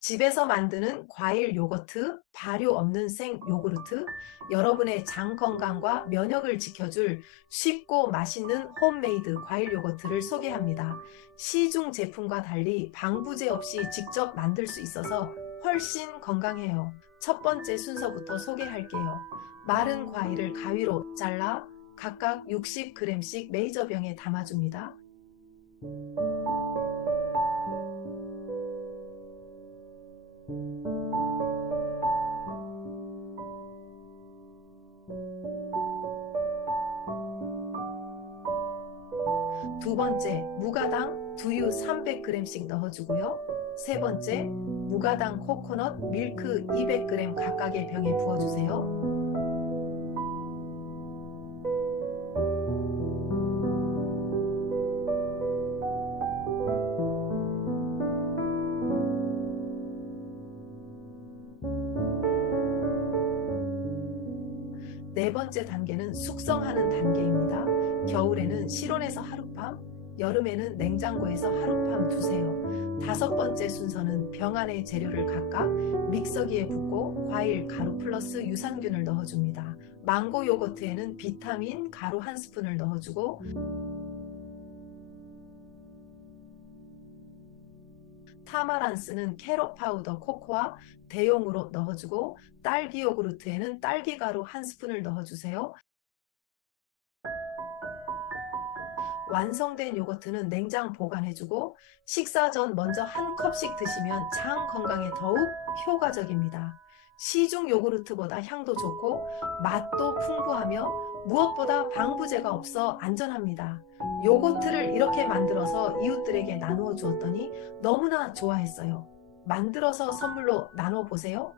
집에서 만드는 과일 요거트, 발효 없는 생 요구르트, 여러분의 장 건강과 면역을 지켜줄 쉽고 맛있는 홈메이드 과일 요거트를 소개합니다. 시중 제품과 달리 방부제 없이 직접 만들 수 있어서 훨씬 건강해요. 첫 번째 순서부터 소개할게요. 마른 과일을 가위로 잘라 각각 60g씩 메이저병에 담아줍니다. 두 번째, 무가당 두유 300g씩 넣어주고요. 세 번째, 무가당 코코넛 밀크 200g 각각의 병에 부어주세요. 네 번째 단계는 숙성하는 단계입니다. 겨울에는 실온에서 하룻밤, 여름에는 냉장고에서 하룻밤 두세요. 다섯 번째 순서는 병 안에 재료를 각각 믹서기에 붓고 과일, 가루 플러스 유산균을 넣어줍니다. 망고 요거트에는 비타민, 가루 한 스푼을 넣어주고 타마란스는 캐럿 파우더 코코아 대용으로 넣어주고 딸기 요구르트에는 딸기 가루 한 스푼을 넣어주세요. 완성된 요거트는 냉장 보관해주고 식사 전 먼저 한 컵씩 드시면 장 건강에 더욱 효과적입니다. 시중 요구르트보다 향도 좋고 맛도 풍부하며 무엇보다 방부제가 없어 안전합니다. 요거트를 이렇게 만들어서 이웃들에게 나누어 주었더니 너무나 좋아했어요. 만들어서 선물로 나눠 보세요.